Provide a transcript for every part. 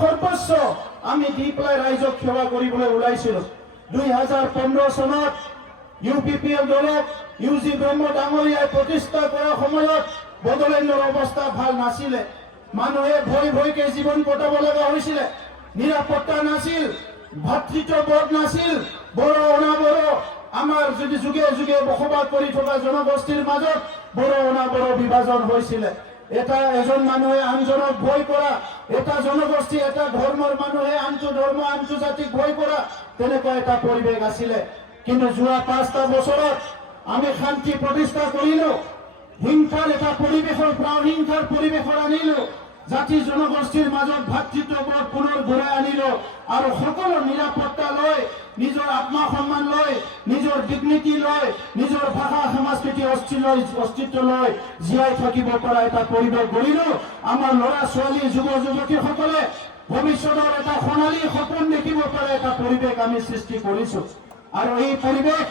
সৰ্বস্ব আমি দি পেলাই ৰাইজক সেৱা কৰিবলৈ ওলাইছিলো 2015 চনত UPPL দলক UG ব্ৰহ্ম ডাঙৰীয়াই প্ৰতিষ্ঠা কৰাৰ সময়ত বড়োলেণ্ডৰ অৱস্থা ভাল নাছিলে মানুহে ভয়কে জীৱন কটাব লগা হৈছিলে নিৰাপত্তা নাছিল ভাতৃত্ববোধ নাছিল বড়ো অনাবড়ো আমাৰ যদি যুগে যুগে বসবাস কৰি থকা জনগোষ্ঠীৰ মাজত বড়ো অনাবড়ো বিভাজন হৈছিলে এটা এজন মানুহে আনজনক ভয় কৰা এটা জনগোষ্ঠী এটা ধৰ্মৰ মানুহে আনটো ধৰ্ম আনটো জাতিক ভয় কৰা তেনেকুৱা এটা পৰিৱেশ আছিলে কিন্তু যোৱা 5টা বছৰত আমি শান্তি প্ৰতিষ্ঠা কৰিলো হিংসাৰ এটা পৰিৱেশৰ পৰা হিংসাৰ পৰিৱেশৰ আনিলো জাতি জনগোষ্ঠীৰ মাজত ভাতৃত্ববোধ পুনৰ ঘূৰাই আনিলো আৰু সকলো নিৰাপত্তা লৈ নিজৰ আত্মসন্মান লৈ নিজৰ ডিগনিটি লৈ নিজৰ ভাষা সংস্কৃতি অস্তিত্ব লৈ জীয়াই থাকিব পৰা এটা পৰিৱেশ গঢ়িলো আমাৰ ল'ৰা ছোৱালী যুৱ যুৱতীসকলে ভৱিষ্যতৰ এটা সোণালী সপোন দেখিব পাৰে এটা পৰিৱেশ আমি সৃষ্টি কৰিছো আৰু এই পৰিৱেশ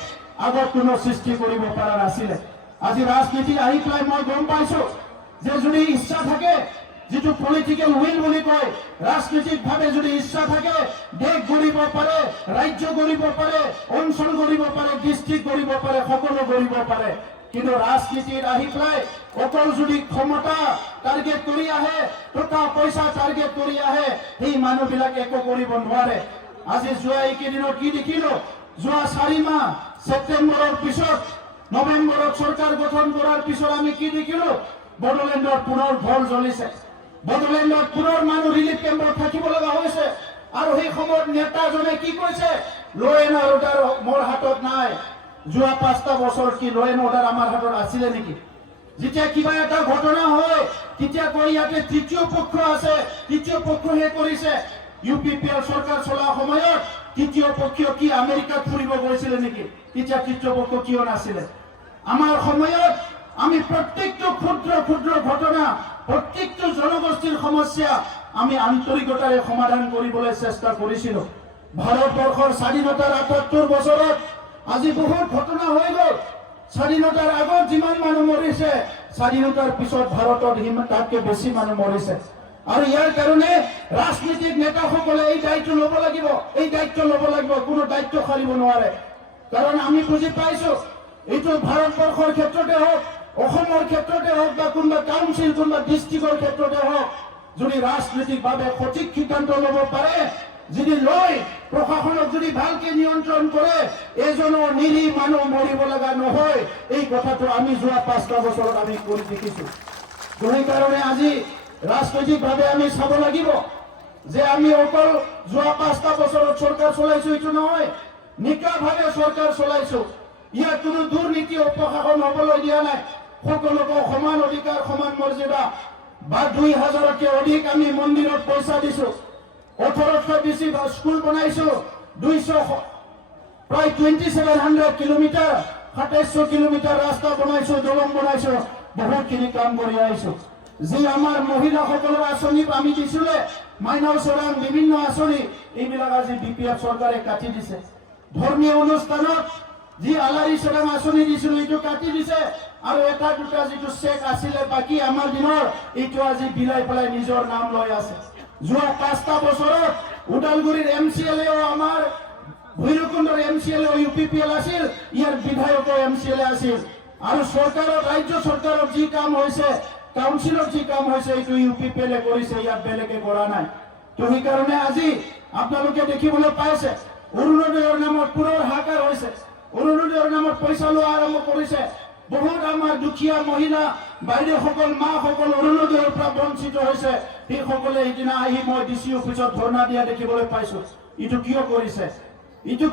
আগত কোনো সৃষ্টি কৰিব পৰা নাছিলে আজি ৰাজনীতি আহি পেলাই মই গম পাইছো যে যদি ইচ্ছা থাকে যেটো পলিটিক্যাল উইল বুলি কয় ৰাজনীতিকভাৱে যদি ইচ্ছা থাকে দেশ গঢ়িব পাৰে ৰাজ্য গঢ়িব পাৰে অঞ্চল গঢ়িব পাৰে ডিস্ট্ৰিক্ট গঢ়িব পাৰে সকলো গঢ়িব পাৰে কিন্তু ৰাজনীতিত আহি পেলাই অকল যদি ক্ষমতা টাৰ্গেট কৰি আহে টকা পইচা টাৰ্গেট কৰি আহে এই মানুহবিলাক একো কৰিব নোৱাৰে আজি যোৱা এইকেইদিনত কি দেখিলো যোৱা 4 মাহ ছেপ্টেম্বৰৰ পিছত নৱেম্বৰত চৰকাৰ গঠন কৰাৰ পিছত আমি কি দেখিলো বড়োলেণ্ডত পুনৰ ভল জ্বলিছে বড়োলেণ্ডত পুনৰ মানুহ ৰিলিফ কেম্পত থাকিব লগা হৈছে আৰু সেই সময়ত নেতাজনে কি কৈছে ল এণ্ড অৰ্ডাৰ মোৰ হাতত নাই যোৱা 5টা বছৰ কি ল এণ্ড অৰ্ডাৰ আমাৰ হাতত আছিলে নেকি যেতিয়া কিবা এটা ঘটনা হয় তেতিয়া কৈ ইয়াতে তৃতীয় পক্ষ আছে তৃতীয় পক্ষহে কৰিছে UPPL চৰকাৰ চলা সময়ত তৃতীয় পক্ষ কি আমেৰিকাত ফুৰিব গৈছিলে নেকি তেতিয়া তৃতীয় পক্ষ কিয় নাছিলে আমাৰ সময়ত আমি প্ৰত্যেকটো ক্ষুদ্ৰ ঘটনা প্ৰত্যেকটো জনগোষ্ঠীৰ সমস্যা আমি আন্তৰিকতাৰে সমাধান কৰিবলৈ চেষ্টা কৰিছিলো ভাৰতবৰ্ষৰ স্বাধীনতাৰ ৭৮ বছৰত আজি বহুত ঘটনা হৈ গ'ল স্বাধীনতাৰ আগত যিমান মানুহ মৰিছে স্বাধীনতাৰ পিছত ভাৰতত তাতকৈ বেছি মানুহ মৰিছে আৰু ইয়াৰ কাৰণে ৰাজনীতিক নেতাসকলে এই দায়িত্ব ল'ব লাগিব কোনো দায়িত্ব খাৰিব নোৱাৰে কাৰণ আমি বুজি পাইছো এইটো ভাৰতবৰ্ষৰ ক্ষেত্ৰতে হওক অসমৰ ক্ষেত্ৰতে হওক বা কোনোবা কাউন্সিল কোনোবা ডিস্ট্ৰিক্টৰ ক্ষেত্ৰতে হওক যদি ৰাজনৈতিকভাৱে সঠিক সিদ্ধান্ত ল'ব পাৰে যদি লৈ প্ৰশাসনক যদি ভালকে নিয়ন্ত্ৰণ কৰে এজনো নিৰীহ মানুহ মৰিব লগা নহয় এই কথাটো আমি যোৱা 5টা বছৰত আমি কৰি দেখিছো সেইকাৰণে আজি ৰাজনৈতিকভাৱে আমি চাব লাগিব যে আমি অকল যোৱা 5টা বছৰত চৰকাৰ চলাইছো এইটো নহয় নিকাভাৱে চৰকাৰ চলাইছো ইয়াত কোনো দুৰ্নীতি অপশাসন হ'বলৈ দিয়া নাই সকলোকে সমান অধিকাৰ সমান মৰ্যাদা বা 2000তকৈ অধিক আমি মন্দিৰত পইচা দিছো 1800 বেছি স্কুল বনাইছো 200 প্ৰায় 2700 কিলোমিটাৰ 2700 কিলোমিটাৰ ৰাস্তা বনাইছো দলং বনাইছো বহুতখিনি কাম কৰি আহিছো যি আমাৰ মহিলাসকলৰ আঁচনি আমি দিছিলে মাইনাৰ চৰাং বিভিন্ন আঁচনি এইবিলাক আজি BPF চৰকাৰে কাটি দিছে ধৰ্মীয় অনুষ্ঠানত যি আলাৰী চৰাং আঁচনি দিছিল এইটো কাটি দিছে আৰু এটা দুটা যিটো চেক আছিলে বাকি আমাৰ দিনৰ এইটো আজি বিলাই পেলাই নিজৰ নাম লৈ আছে যোৱা 5টা বছৰত উদালগুৰিৰ MCLA আমাৰ ভৈৰৱকুণ্ডৰ MCLA UPPL আছিল ইয়াৰ বিধায়ক MCLA আছিল আৰু চৰকাৰৰ ৰাজ্য চৰকাৰৰ যি কাম হৈছে কাউন্সিলৰ যি কাম হৈছে এইটো UPPL কৰিছে ইয়াত বেলেগে কৰা নাই তো সেইকাৰণে আজি আপোনালোকে দেখিবলৈ পাইছে অৰুণোদয়ৰ নামত পুনৰ হাকাৰ হৈছে অৰুণোদয়ৰ নামত পইচা লোৱা আৰম্ভ কৰিছে বহুত আমাৰ দুখীয়া মহিলা বাইদেউসকল মাসকল অৰুণোদয়ৰ পৰা বঞ্চিত হৈছে সেইসকলে এইদিনা আহি মই DC অফিচত ধৰ্ণা দিয়া দেখিবলৈ পাইছো এইটো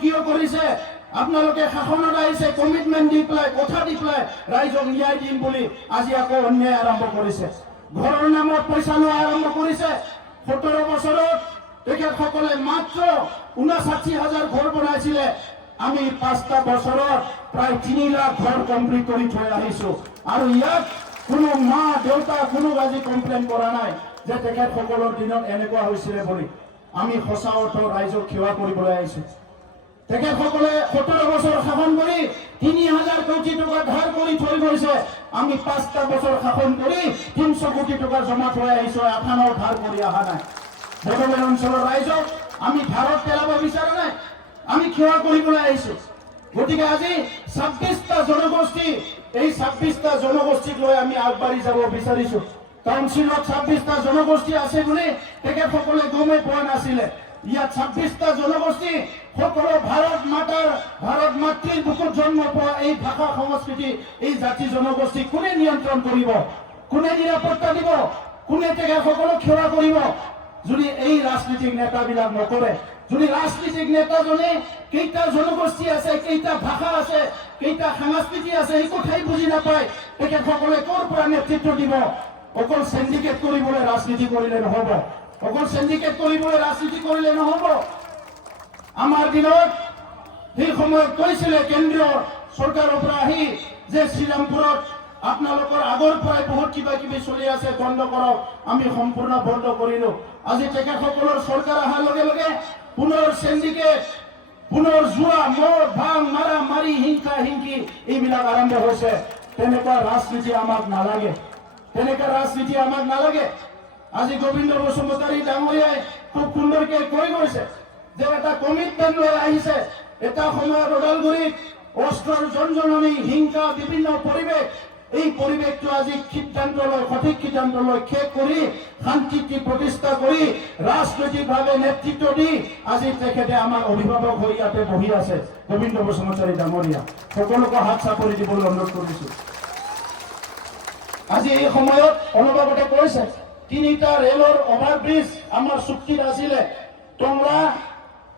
কিয় কৰিছে আপোনালোকে শাসনত আহিছে কমিটমেন্ট দি পেলাই কথা দি পেলাই ৰাইজক ন্যায় দিম বুলি আজি আকৌ অন্যায় আৰম্ভ কৰিছে ঘৰৰ নামত পইচা লোৱা আৰম্ভ কৰিছে 17 বছৰত তেখেতসকলে মাত্ৰ 59,000 ঘৰ বনাইছিলে আমি 5টা বছৰত প্ৰায় 3 লাখ ঘৰ কমপ্লিট কৰি থৈ আহিছো আৰু ইয়াত কোনো মা দেউতা কোনো আজি কমপ্লেইন কৰা নাই যে তেখেতসকলৰ দিনত এনেকুৱা হৈছিলে বুলি আমি সঁচা অৰ্থত ৰাইজক সেৱা কৰিবলৈ আহিছো তেখেতসকলে 17 বছৰ শাসন কৰি 3000 কোটি টকা ধাৰ কৰি থৈ গৈছে আমি 5টা বছৰ শাসন কৰি 300 কোটি টকা জমা থৈ আহিছো আঠানৰ ধাৰ কৰি অহা নাই বড়োলেণ্ড অঞ্চলৰ ৰাইজক আমি ধাৰত পেলাব বিচৰা নাই, আমি সেৱা কৰিবলৈ আহিছো। গতিকে আজি 26টা জনগোষ্ঠী, এই 26টা জনগোষ্ঠীক লৈ আমি আগবাঢ়ি যাব বিচাৰিছো। কাউন্সিলত 26টা জনগোষ্ঠী আছে বুলি তেখেতসকলে গমেই পোৱা নাছিলে। ইয়াত 26টা জনগোষ্ঠী সকলো ভাৰত মাতৃৰ বুকুত জন্ম পোৱা এই ভাষা সংস্কৃতি, এই জাতি জনগোষ্ঠী কোনে নিয়ন্ত্ৰণ কৰিব, কোনে নিৰাপত্তা দিব, কোনে তেখেতসকলক সেৱা কৰিব যদি এই ৰাজনীতিক নেতাবিলাক নকৰে। যদি ৰাজনীতিক নেতাজনে কেইটা জনগোষ্ঠী আছে, কেইটা ভাষা আছে, কেইটা সংস্কৃতি আছে এই কথাই বুজি নাপায়, তেখেতসকলে ক'ৰ পৰা নেতৃত্ব দিব? অকল সিন্ডিকেট কৰিবলৈ ৰাজনীতি কৰিলে নহব, অকল সিন্ডিকেট কৰিবলৈ ৰাজনীতি কৰিলে নহব। আমাৰ দিনত সেই সময়ত কৈছিলে কেন্দ্ৰীয় চৰকাৰৰ পৰা আহি যে শ্ৰীৰামপুৰত আপোনালোকৰ আগৰ পৰাই বহুত কিবা কিবি চলি আছে, বন্ধ কৰক। আমি সম্পূৰ্ণ বন্ধ কৰিলো। আজি তেখেতসকলৰ চৰকাৰ অহাৰ লগে লগে পুনৰ সিন্ডিকেট, পুনৰ জুৱা, মদ, ভাং, মাৰা মাৰি, হিংসা হিংসি এইবিলাক আৰম্ভ হৈছে। তেনেকুৱা ৰাজনীতি আমাক নালাগে, তেনেকুৱা ৰাজনীতি আমাক নালাগে। আজি গোবিন্দ বসুমতাৰী ডাঙৰীয়াই খুব সুন্দৰকে কৈ গৈছে যে এটা কমিটমেণ্ট লৈ আহিছে। এটা সময়ত ওদালগুৰিত অস্ত্ৰৰ জনজননী, হিংসা, বিভিন্ন পৰিৱেশ, এই পৰিৱেশটো আজি সিদ্ধান্ত লৈ, সঠিক সিদ্ধান্ত লৈ শেষ কৰি শান্তি প্ৰতিষ্ঠা কৰি ৰাজনৈতিকভাৱে নেতৃত্ব দি আজি তেখেতে আমাৰ অভিভাৱক হৈ ইয়াতে বহি আছে। গোবিন্দ বসুমতাৰী ডাঙৰীয়া সকলোকে হাত চাপৰি দিবলৈ অনুৰোধ কৰিছো। আজি এই সময়ত অনুভৱতে কৈছে 3টা ৰেলৰ অভাৰব্ৰিজ আমাৰ চুক্তিত আছিলে। টংলা,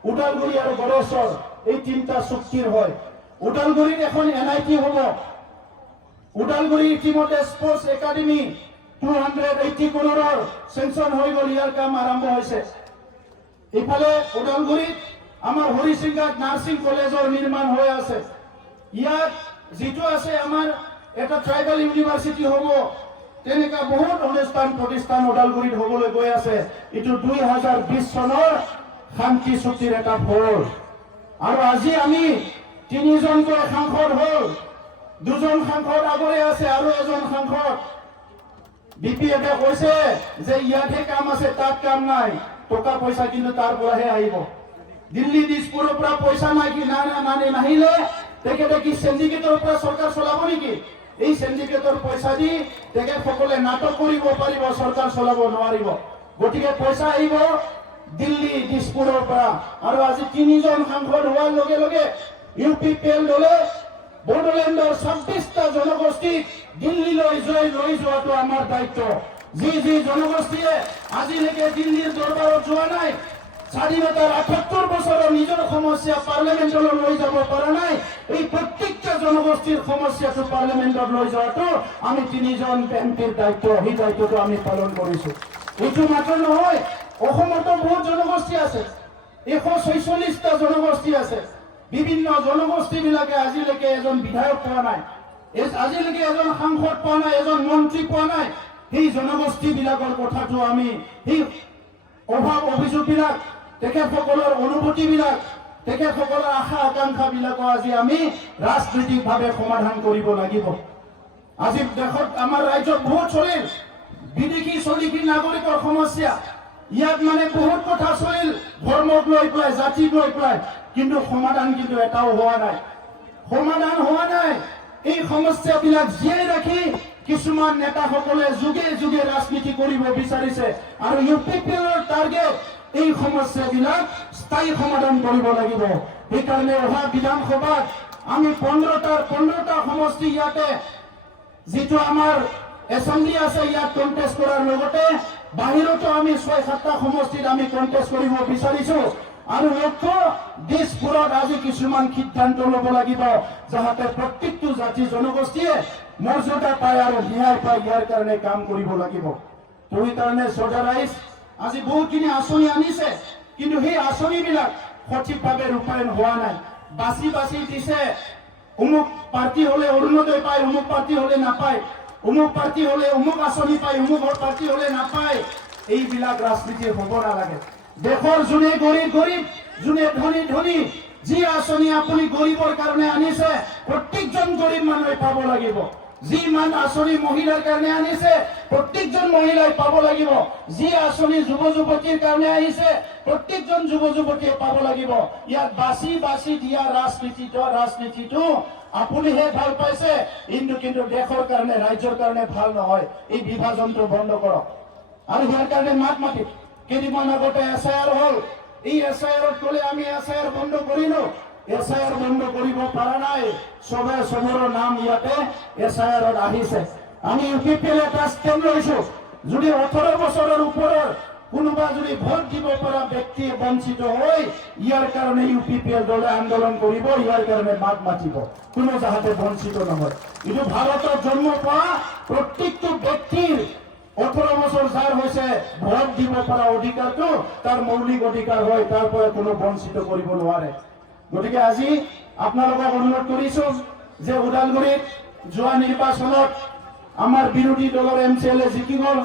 ওদালগুৰি আৰু গড়েশ্বৰ, এই 3টা চুক্তিৰ হয়। ওদালগুৰিত এখন NIT হ'ব। ওদালগুৰি ইতিমধ্যে স্পৰ্টছ একাডেমি 280 কৰোৰৰ চেংচন হৈ গ'ল, ইয়াৰ কাম আৰম্ভ হৈছে। ইফালে ওদালগুৰিত আমাৰ হৰিচিংগাত নাৰ্ছিং কলেজৰ নিৰ্মাণ হৈ আছে। ইয়াত যিটো আছে আমাৰ এটা ট্ৰাইবেল ইউনিভাৰ্চিটি হ'ব। তেনেকুৱা বহুত অনুষ্ঠান প্ৰতিষ্ঠান ওদালগুৰিত হ'বলৈ গৈ আছে। এইটো 2020 চনৰ শান্তি চুক্তিৰ এটা ফল। আৰু আজি আমি 3জনকৈ সাংসদ হ'ল, 2জন সাংসদ আগৰে আছে আৰু এজন সাংসদ। BPF-এ কৈছে যে ইয়াতহে কাম আছে, তাত কাম নাই। টকা পইচা কিন্তু তাৰ পৰাহে আহিব। দিল্লী, দিছপুৰৰ পৰা পইচা নাহিলে তেখেতে কি সিন্ডিকেটৰ পৰা চৰকাৰ চলাব নেকি? এই সিন্ডিকেটৰ পইচা দি তেখেতসকলে নাটক কৰিব পাৰিব, চৰকাৰ চলাব নোৱাৰিব। গতিকে পইচা আহিব দিল্লী, দিছপুৰৰ পৰা। আৰু আজি 3জন সাংসদ হোৱাৰ লগে লগে UPPL দলে বড়োলেণ্ডৰ 26টা জনগোষ্ঠীক দিল্লীলৈ লৈ যোৱাটো আমাৰ দায়িত্ব। যি জনগোষ্ঠীয়ে আজিলৈকে দিল্লীৰ দৰবাৰত যোৱা নাই, স্বাধীনতাৰ 78 বছৰৰ নিজৰ সমস্যা পাৰ্লিমেণ্টলৈ লৈ যাব পৰা নাই, এই প্ৰত্যেকটা জনগোষ্ঠীৰ সমস্যাটো পাৰ্লিমেণ্টত লৈ যোৱাটো আমি 3জন MPৰ দায়িত্ব। সেই দায়িত্বটো আমি পালন কৰিছো। এইটো মাত্ৰ নহয়, অসমতো বহুত জনগোষ্ঠী আছে, 146টা জনগোষ্ঠী আছে। বিভিন্ন জনগোষ্ঠী বিলাকে আজিলৈকে এজন বিধায়ক পোৱা নাই, আজিলৈকে এজন সাংসদ পোৱা নাই, এজন মন্ত্ৰী পোৱা নাই। সেই জনগোষ্ঠী বিলাকৰ কথাটো আমি, সেই অভাৱ অভিযোগ বিলাক, তেখেতসকলৰ অনুভূতি বিলাক, তেখেতসকলৰ আশা আকাংক্ষা বিলাকো আজি আমি ৰাজনৈতিকভাৱে সমাধান কৰিব লাগিব। আজি দেশত আমাৰ ৰাজ্যত বহুত চলিল বিদেশী স্বদেশী নাগৰিকৰ সমস্যা। ইয়াত মানে বহুত কথা চলিল ধৰ্মক লৈ পেলাই, জাতিক লৈ পেলাই, কিন্তু সমাধান কিন্তু এটাও হোৱা নাই, সমাধান হোৱা নাই। এই সমস্যাবিলাক জীয়াই ৰাখি কিছুমান নেতাসকলে যুগে যুগে ৰাজনীতি কৰিব বিচাৰিছে। আৰু UPPLৰ টাৰ্গেট এই সমস্যাবিলাক স্থায়ী সমাধান কৰিব লাগিব। সেইকাৰণে অহা বিধানসভাত আমি 15টা সমষ্টি ইয়াতে যিটো আমাৰ এছেম্বলি আছে ইয়াত কণ্টেষ্ট কৰাৰ লগতে বাহিৰতো আমি 6-7টা সমষ্টিত আমি কণ্টেষ্ট কৰিব বিচাৰিছো। আৰু লক্ষ্য দিছপুৰত আজি কিছুমান সিদ্ধান্ত ল'ব লাগিব যাতে প্ৰত্যেকটো জাতি জনগোষ্ঠীয়ে মৰ্যাদা পায় আৰু ন্যায় পায়, ইয়াৰ কাৰণে কাম কৰিব লাগিব। সেইকাৰণে শ্ৰদ্ধা ৰাইজ আজি বহুতখিনি আঁচনি আনিছে, কিন্তু সেই আঁচনিবিলাক সঠিকভাৱে ৰূপায়ণ হোৱা নাই। বাছি বাছি দিছে, অমুক পাৰ্টি হলে অৰুণোদয় পায়, অমুক পাৰ্টি হলে নাপায়, অমুক পাৰ্টি হলে অমুক আঁচনি পায়, অমুক পাৰ্টি হলে নাপায়। এইবিলাক ৰাজনীতি হ'ব নালাগে। দেশৰ যোনে গৰীব, যোনে ধনী, যি আঁচনি আপুনি গৰীবৰ কাৰণে আনিছে প্ৰত্যেকজন গৰীব মানুহে পাব লাগিব। যি মান আঁচনি মহিলাৰ কাৰণে আনিছে প্ৰত্যেকজন মহিলাই পাব লাগিব। যি আঁচনি যুৱ যুৱতীৰ কাৰণে আহিছে প্ৰত্যেকজন যুৱ যুৱতীয়ে পাব লাগিব। ইয়াত বাছি বাছি দিয়া ৰাজনীতিটো আপুনিহে ভাল পাইছে, কিন্তু দেশৰ কাৰণে ৰাজ্যৰ কাৰণে ভাল নহয়। এই বিভাজনটো বন্ধ কৰক। আৰু ইয়াৰ কাৰণে মাত মাতি কেইদিনমান আগতে SIR হ'ল। এই SIR ক'লে আমি SIR বন্ধ কৰিলো। SIR বন্ধ কৰিব পৰা নাই। চবৰৰ নাম ইয়াতে SIR আহিছে। আমি UPPL এটা ষ্টেপ লৈছো, যদি 18 বছৰৰ ওপৰৰ কোনোবা যদি ভোট দিব পৰা ব্যক্তিয়ে বঞ্চিত হয়, ইয়াৰ কাৰণে UPPL দলে আন্দোলন কৰিব, ইয়াৰ কাৰণে মাত মাতিব, কোনো যাতে বঞ্চিত নহয়। এইটো ভাৰতত জন্ম পোৱা প্ৰত্যেকটো ব্যক্তিৰ 18 বছৰ যাৰ হৈছে ভোট দিব পৰা অধিকাৰটো তাৰ মৌলিক অধিকাৰ হয়, তাৰ পৰা কোনো বঞ্চিত কৰিব নোৱাৰে। গতিকে আজি আপোনালোকক অনুৰোধ কৰিছো যে ওদালগুৰিত যোৱা নিৰ্বাচনত আমাৰ বিৰোধী দলৰ MCLA জিকি গ'ল।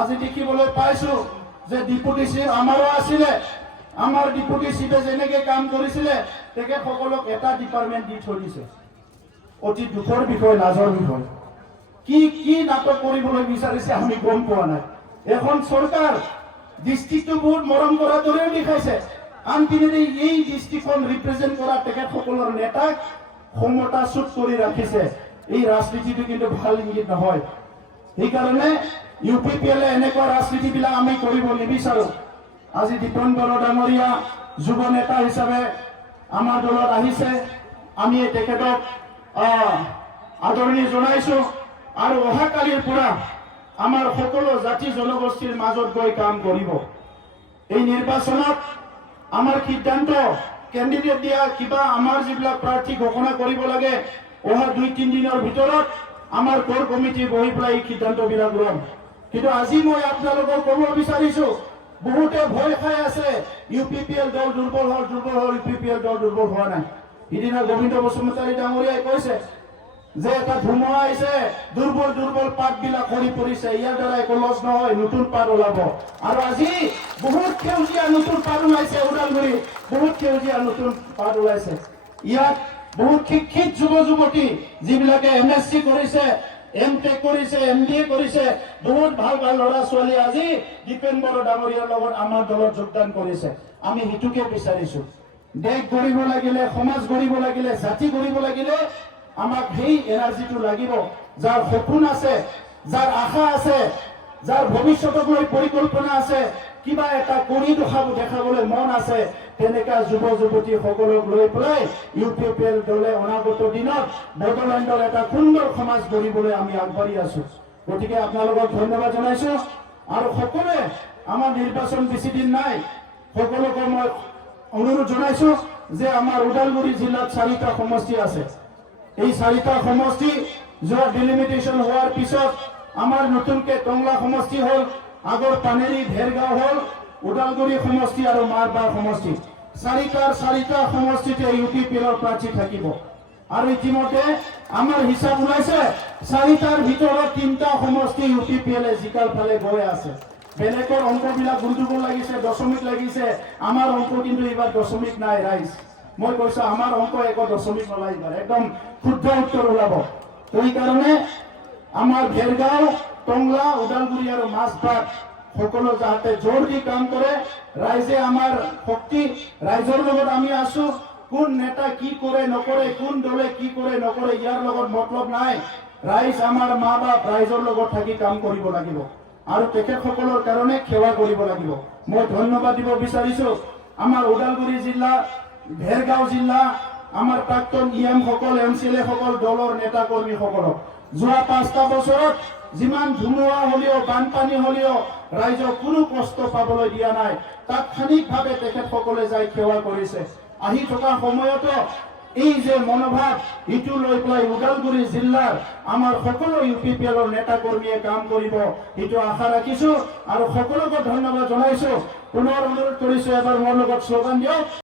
আজি দেখিবলৈ পাইছো যে ডিপুটি চিফ আমাৰো আছিলে। আমাৰ ডিপুটি চিফে যেনেকে কাম কৰিছিলে তেখেতসকলক এটা ডিপাৰ্টমেণ্ট দি থৈ দিছে। অতি দুখৰ বিষয়, লাজৰ বিষয়। কি নাটক কৰিবলৈ বিচাৰিছে আমি গম পোৱা নাই। এখন চৰকাৰ ডিষ্ট্ৰিক্টটো বহুত মৰম কৰাৰ দৰে দেখাইছে, আনপিনে এই ডিষ্ট্ৰিক্টখন ৰিপ্ৰেজেণ্ট কৰা তেখেতসকলৰ নেতাক ক্ষমতাচ্যুত কৰি ৰাখিছে। এই ৰাজনীতিটো কিন্তু ভাল ইংগিত নহয়। সেইকাৰণে UPPL এনেকুৱা ৰাজনীতিবিলাক আমি কৰিব নিবিচাৰো। আজি দীপন বড়ো ডাঙৰীয়া যুৱ নেতা হিচাপে আমাৰ দলত আহিছে। আমি তেখেতক আদৰণি জনাইছো আৰু অহাকালিৰ পৰা আমাৰ সকলো জাতি জনগোষ্ঠীৰ মাজত গৈ কাম কৰিব। এই নিৰ্বাচনত আমাৰ সিদ্ধান্ত কেণ্ডিডেট দিয়া কিবা আমাৰ যিবিলাক প্ৰাৰ্থী ঘোষণা কৰিব লাগে অহা 2-3 দিনৰ ভিতৰত আমাৰ কোৰ কমিটি বহি পেলাই এই সিদ্ধান্তবিলাক ল'ম। কিন্তু আজি মই আপোনালোকক ক'ব বিচাৰিছো, বহুতে ভয় খাই আছে UPPL দল দুৰ্বল হ'ল UPPL দল দুৰ্বল হোৱা নাই। সিদিনা গোবিন্দ বসুমতাৰী ডাঙৰীয়াই কৈছে যে এটা ধুমুহা আহিছে, দুৰ্বল পাতবিলাক সৰি পৰিছে, ইয়াৰ দ্বাৰা একো লছ নহয়, নতুন পাত ওলাব। আৰু আজি বহুত সেউজীয়া নতুন পাত ওলাইছে ওদালগুৰিত, বহুত সেউজীয়া নতুন পাত ওলাইছে। ইয়াত বহুত শিক্ষিত যুৱ যুৱতী যিবিলাকে MSc কৰিছে, MTech কৰিছে, MBA কৰিছে, বহুত ভাল ল'ৰা ছোৱালী আজি দীপেন বড়ো ডাঙৰীয়াৰ লগত আমাৰ দলত যোগদান কৰিছে। আমি সেইটোকে বিচাৰিছো। দেশ গঢ়িব লাগিলে, সমাজ গঢ়িব লাগিলে, জাতি গঢ়িব লাগিলে আমাক সেই এনাৰ্জিটো লাগিব। যাৰ সপোন আছে, যাৰ আশা আছে, যাৰ ভৱিষ্যতক লৈ পৰিকল্পনা আছে, কিবা এটা কৰি দেখাবলৈ মন আছে, তেনেকা যুৱ যুৱতী সকলক লৈ পেলাই UPPL দলে অনাগত দিনত বড়োলেণ্ডৰ এটা সুন্দৰ সমাজ গঢ়িবলৈ আমি আগবাঢ়ি আছো। গতিকে আপোনালোকক ধন্যবাদ জনাইছো। আৰু সকলোৱে আমাৰ নিৰ্বাচন বেছি দিন নাই, সকলোকে মই অনুৰোধ জনাইছো যে আমাৰ ওদালগুৰি জিলাত 4টা সমষ্টি আছে। এই 4টা সমষ্টি যোৱা ডিলিমিটেশ্যন হোৱাৰ পিছত আমাৰ নতুনকে টংলা সমষ্টি হ'ল, আগৰ পানেৰী ঢেৰগাঁও হ'ল, ওদালগুৰি সমষ্টি আৰু মাৰবাৰ সমষ্টি। 4টা সমষ্টিতে UPPLৰ প্ৰাৰ্থী থাকিব। আৰু ইতিমধ্যে আমাৰ হিচাপ ওলাইছে 4টাৰ ভিতৰত 3টা সমষ্টি UPPL জিকাৰ ফালে গৈ আছে। বেলেগৰ অংকবিলাক গুৰুত্বপূৰ্ণ লাগিছে, দশমিক লাগিছে, আমাৰ অংক কিন্তু এইবাৰ দশমিক নাই। ৰাইজ মই কৈছো আমাৰ অংক একো দশমিক নলাই, একদম শুদ্ধ উত্তৰ ওলাব। সেইকাৰণে আমাৰ ভেৰগাঁও, টংলা, ওদালগুৰি আৰু মাছবাট সকলো যাতে জোৰ দি কাম কৰে। ৰাইজে আমাৰ শক্তি, ৰাইজৰ লগত আমি আছো। কোন নেতা কি কৰে নকৰে, কোন দলে কি কৰে নকৰে, ইয়াৰ লগত মতলব নাই। ৰাইজ আমাৰ মা বাপ, ৰাইজৰ লগত থাকি কাম কৰিব লাগিব আৰু তেখেতসকলৰ কাৰণে সেৱা কৰিব লাগিব। মই ধন্যবাদ দিব বিচাৰিছো আমাৰ ওদালগুৰি জিলা, ভেৰগাঁও জিলা, আমাৰ প্ৰাক্তন EM সকল, MCLA সকল, দলৰ নেতা কৰ্মীসকলক যোৱা 5টা বছৰত যিমান ধুমুহা হলেও, বানপানী হলেও ৰাইজক কোনো কষ্ট পাবলৈ দিয়া নাই। তাৎক্ষণিকভাৱে তেখেতসকলে যাই সেৱা কৰিছে। আহি থকা সময়তো এই যে মনোভাৱ, ইটো লৈ পেলাই ওদালগুৰি জিলাৰ আমাৰ সকলো UPPLৰ নেতা কৰ্মীয়ে কাম কৰিব, এইটো আশা ৰাখিছো আৰু সকলোকে ধন্যবাদ জনাইছো। পুনৰ অনুৰোধ কৰিছো এবাৰ মোৰ লগত শ্লোগান দিয়ক।